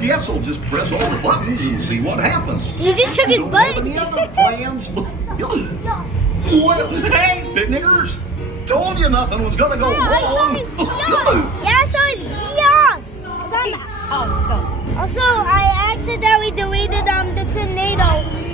guess I'll just press all the buttons and see what happens. He just took his Don't butt. have any other plans? Well, hey, niggers, told you nothing was gonna go wrong. Yeah, so it's chaos. Also, I accidentally deleted the tornado.